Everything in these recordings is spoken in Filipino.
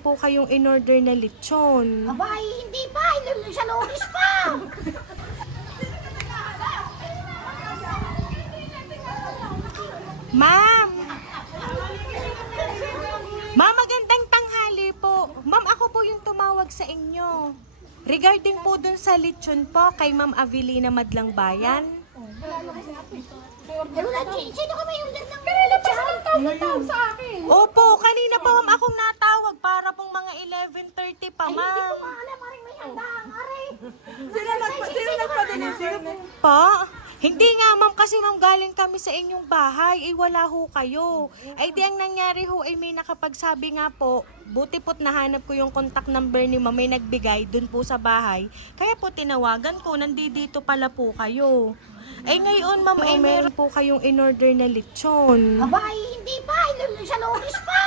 Po kayong in-order na lechon. Abay, hindi pa. Sa Lunes pa. Ma'am! Ma'am, magandang tanghali po. Ma'am, ako po yung tumawag sa inyo. Regarding po dun sa lechon po kay Ma'am Avelina Madlang Bayan. Sino ka may order ng kanila pa tawag sa akin? Opo, kanina pa ma'am akong natawag para pong mga 11:30 pa, Hindi ma'am. ko alam, maring may handang, are. Sino nagpa-deliver? Pa? Hindi nga ma'am, kasi ma'am galing kami sa inyong bahay, wala ho kayo. Ay di ang nangyari ho ay may nakapagsabi nga po, buti po't nahanap ko yung contact number ni ma'am, may nagbigay dun po sa bahay. Kaya po tinawagan ko, nandito pala po kayo. Ay ngayon ma'am, ay meron po kayong in-order na lechon. Abay, hindi pa. Sa Lunes pa.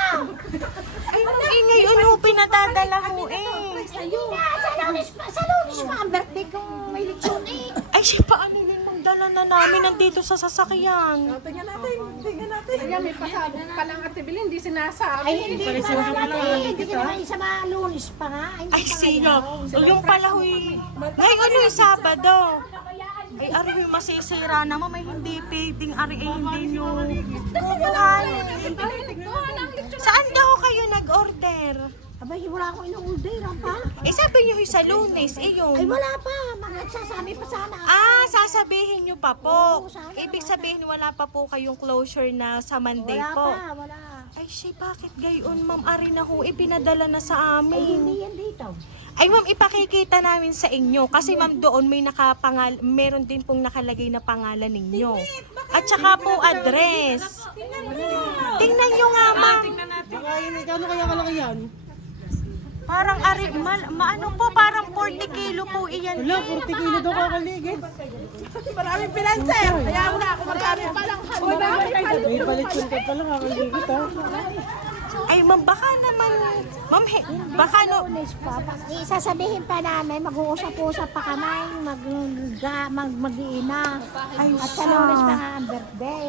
Ay ma'am, ngayon ho pinatadala ho eh. Hindi na, sa Lunes pa. Sa Lunes pa. Ang birthday kong may lechon eh. Ay siya paano yun ma'am, dala na namin nandito sa sasakyan. Tingnan natin. Kaya may pasabog pa lang Ate Belen, hindi sinasabi. Ay, hindi pa naman. Hindi ka naman sa mga Lunes pa nga. Ay siya, yung pala huy. Ngayon yung Sabado. Ay, ari huy masisira naman, may hindi pwedeng, ari ay hindi nyo. Bubuhay. Saan daw kayo nag-order? Abay, wala akong in-order pa. Eh sabi nyo huy sa Lunes, yun. Ay, wala pa. Magsasabi pa sana. Ah, sasabihin nyo pa po. Oo, sana, Ibig wala. sabihin wala pa po kayong closure na sa Monday Wala po. pa, wala. Ay, bakit gayon, ma'am? Ari na ho, ipinadala na sa Ay, amin. hindi yan dito. Ay, ma'am, ipakikita namin sa inyo. Kasi, ma'am, doon may meron din pong nakalagay na pangalan ninyo. At saka po address. Tingnan nyo nga, ma'am. Kano kaya kalaki yan? Parang ano po, parang 40 kilo po iyan. Wala, 40 kilo daw kakaligid. Maraming pinanser. Kaya wala ako magkano pa lang. May balitsun ka pala kakaligid ha. Ay, ma'am, baka naman, ma'am, baka no, Lunes pa. Isasabihin pa namin, mag-uusap-usap pa kami, mag-iina. Ay, At sa Lunes pa nga ang birthday.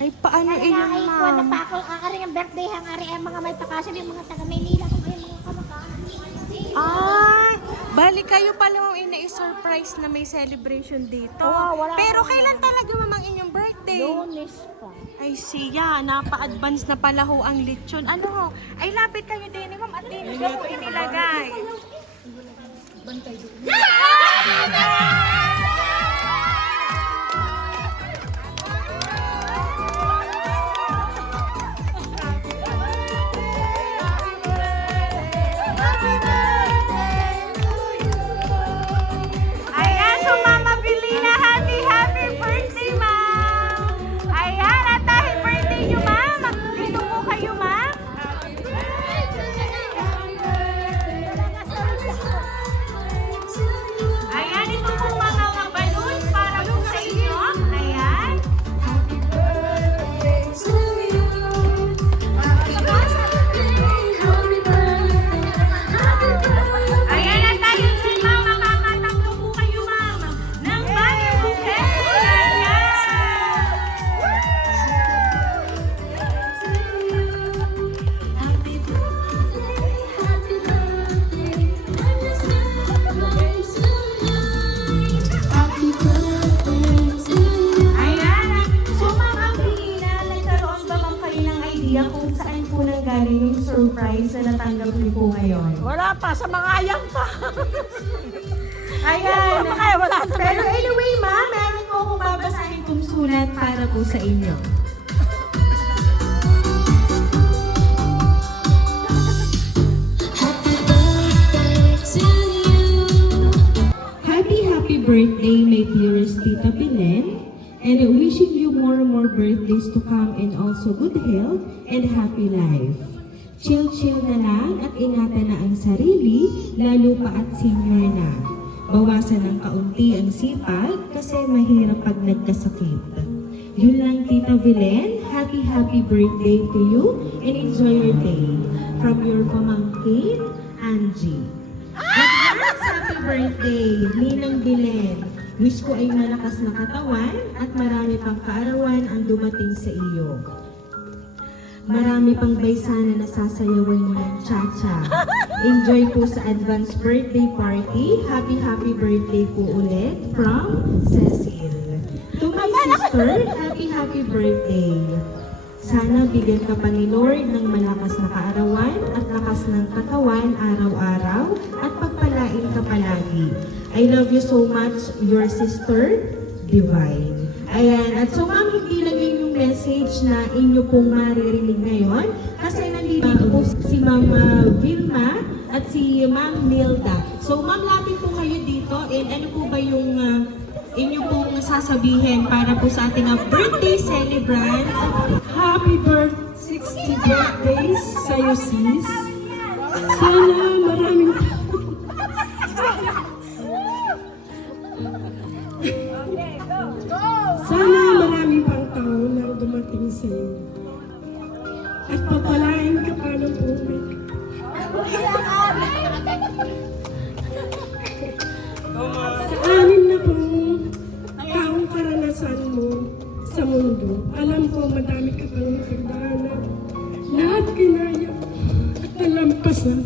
ay, paano Kaya iyan, nga, ay kuwan na ma'am? pa ako, ang ang birthday, ang ari ang mga may pakasal, yung mga taga-Maynila, kung kayo mga kamag-anak. Ah, bali kayo pala ma'am ina-surprise na may celebration dito. Oo, wala Pero akong kailan talaga ma'am ang inyong birthday? Lunes pa. Ay siya, napa-advance na pala ho ang lechon. Ano ho? Ay lapit kayo din ma'am at dito na po inilagay. Ayan, so Mama Avelina, happy birthday, ma'am! Ayan, at dahil birthday nyo, ma'am, dito po kayo, ma'am. Ayan, ito po mga balloons para po sa inyo. Ayan. Ayan, at dahil si ma'am, makakatakbo po kayo, ma'am, ng bagong bouquet. Ayan. Ayan. So, Ma'am Avelina, nagkaroon ba ma'am kayo ng idea kung saan po nanggaling yung surprise na natanggap niyo po ngayon? Wala pa, sa mga ayang pa. Ayan. Kaya wala na. Pero anyway, ma'am, meron po akong babasahin kong sulat para po sa inyo. Happy birthday, my dearest Tita Belen, and wishing you more and more birthdays to come and also good health and happy life. Chill na lang at ingatan na ang sarili, lalo pa at senior na. Bawasan ng kaunti ang sipag kasi mahirap pag nagkasakit. Yun lang, Tita Belen. Happy birthday to you and enjoy your day. From your pamangkin, Angie. Advance happy birthday, Ninang Belen. Wish ko ay malakas na katawan at marami pang kaarawan ang dumating sa iyo. Marami pang baysana na sasayawan mo ng cha-cha. Enjoy po sa advance birthday party. Happy birthday po ulit from Cecil. To my sister, happy birthday. Sana bigyan ka pa ni Lord ng malakas na kaarawan at lakas ng katawan araw-araw at pagpalain ka palagi. I love you so much, your sister, Divine. Ayan, at so ma'am, hindi lang yun yung message na inyo pong maririnig ngayon kasi nandito po si Ma'am Vilma at si Ma'am Nilda. So ma'am, lapit po kayo dito and ano po ba yung inyo pong sasabihin para po sa ating birthday celebrant? Happy 60 birthdays sa'yo, sis. Sana maraming Sana maraming pang taon ang dumating sa'yo. At papalain ka pa ng buhay. Sa anim na pong taong karanasan mo sa mundo, alam ko madami ka pang napagdaanan. Lahat kinaya at nalampasan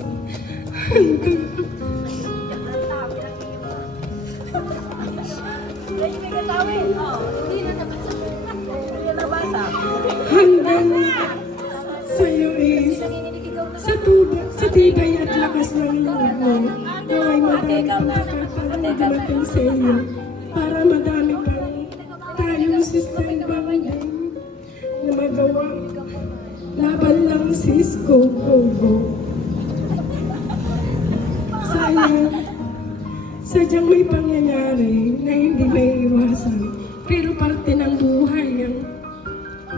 hanggang sa'yo is sa tibay at lakas ng loob mo, naway madami pang pagkataon dumating sa iyo para madami pang tayong sister bang na magawa. Laban lang sis, go, go, go. Sadyang may pangyayari na hindi may iwasan, pero parte ng buhay ang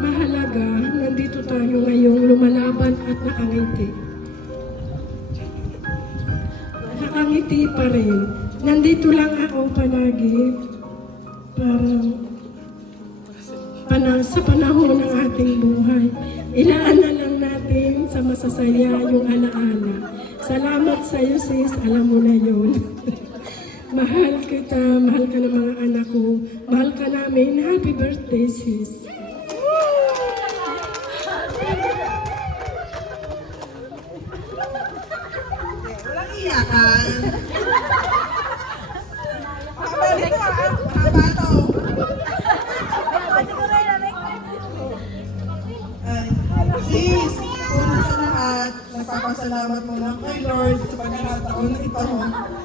mahalaga. Nandito tayo ngayong lumalaban at nakangiti. Nakangiti pa rin. Nandito lang ako palagi para sa panahon ng ating buhay. Ilaana lang natin sa masasaya yung alaala. Salamat sa iyo sis, alam mo na yun. Mahal kita, mahal ka ng mga anak ko, mahal ka namin. Happy birthday sis. Walang iyakan. Mahaba dito mahaba to. Sis, una sa lahat, nagpapasalamat mo lang kay Lord sa pagkakataon na ito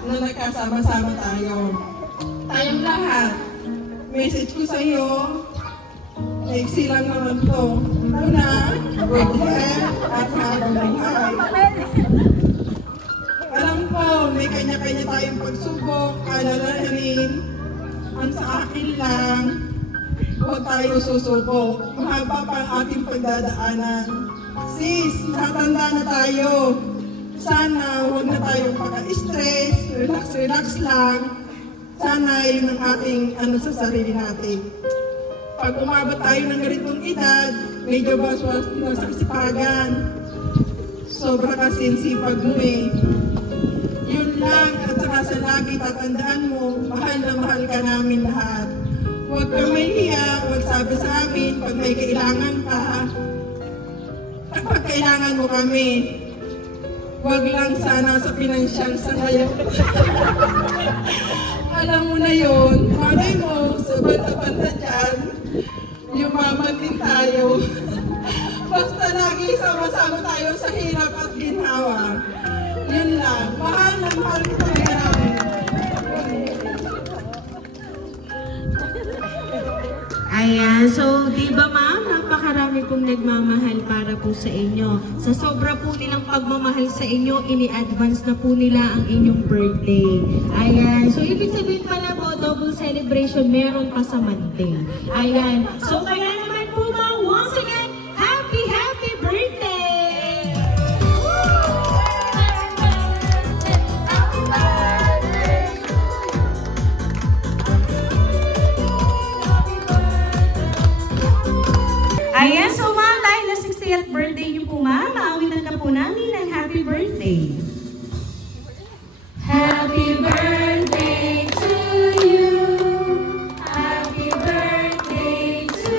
na nagkasama-sama tayo. Tayong lahat, message ko sa iyo, maiksi lang naman to. Una, good health at habang buhay. Alam ko, may kanya-kanya tayong pagsubok, alalahanin. Ang sa akin lang, huwag tayo susuko. Mahaba pa ang ating pagdadaanan. Sis, nakatanda na tayo. Sana huwag na tayong pagka-stress, relax lang. Sana yun ang ating sa sarili natin. Pag umabot tayo ng ganitong edad, medyo baswas na sa kasipagan. Sobra kasi sipag mo eh. Yun lang, at saka sa lagi tatandaan mo, mahal na mahal ka namin lahat. Huwag kang mahihiya, huwag sabi sa amin pag may kailangan ka. Kapag kailangan mo kami, huwag lang sana sa pinansyal sa ngayon. Alam mo na yun, malay mo, sa banda-banda dyan, yumaman din tayo. Basta lagi sama-sama tayo sa hirap at ginhawa. Yun lang, mahal na mahal kita namin. Ayan, so di ba ma'am, napakarami pong nagmamahal para po sa inyo. Sa sobra po nilang pagmamahal sa inyo, ini-advance na po nila ang inyong birthday. Ayan, so ibig sabihin pala po, double celebration, meron pa sa Monday. Ayan, so kaya naman po ma'am, once again, happy birthday! Ayan, so ma'am, dahil na 60th birthday niyo po ma'am, maawitan na po namin ng happy birthday. Happy birthday to you. Happy birthday to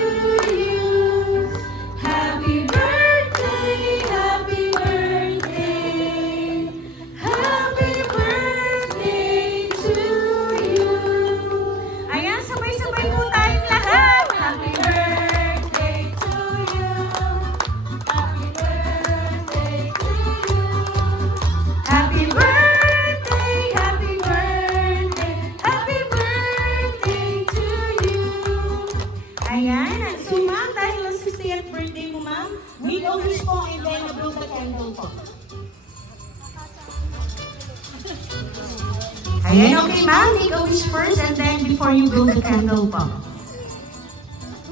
Ayan, okay ma'am, make a wish first and then before you blow the candle po.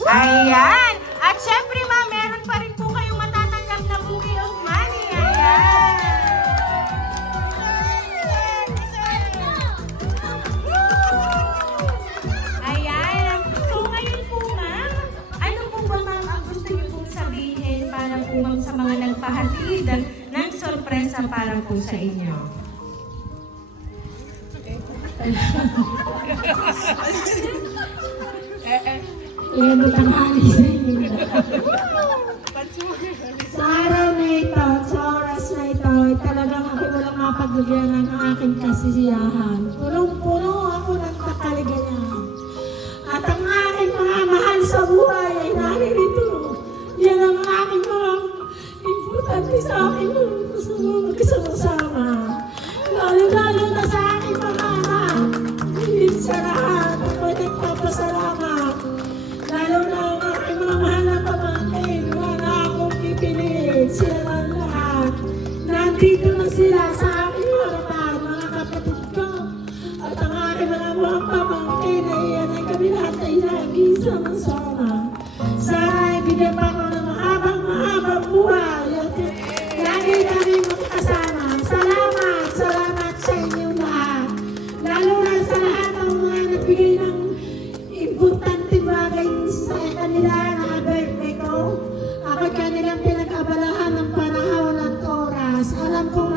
Ayan! At syempre ma'am, meron pa rin po kayong matatanggap na bouquet of money. Ayan! Ayan! So ngayon po ma'am, ano po ba ma'am ang gusto niyo pong sabihin para po ma'am sa mga nagpahatid ng sorpresa para po sa inyo? Ilan tanghali sa inyo. Sa araw na ito, sa oras na ito, talagang ako walang mapagbigyan ng aking kasiyahan. Punong-puno ako ng kaligayahan. At ang aking mga mahal sa buhay ay naririto. Yan ang aking mga importante sa akin magkasama-sama. Lalo-lalo na sa aking mga anak. Higit sa lahat, ako'y nagpapasalamat. Lalo na ang aking mga mahal na pamangkin, wala na akong pipiliin. Sila lang lahat. Nandito na sila sa aking harapan, mga kapatid ko. At ang aking mga pamangkin ay yan ay kami lahat ay laging sama-sama. Sana ay bigyan pa ko ng mahabang buhay. At lagi kami magkasama. Salamat sa inyo lahat. Lalo na sa lahat ng mga nagbigay ng importante bagay sa kanila na birthday ko. Ako'y kanilang pinag-abalahan ng panahon at oras. Alam kong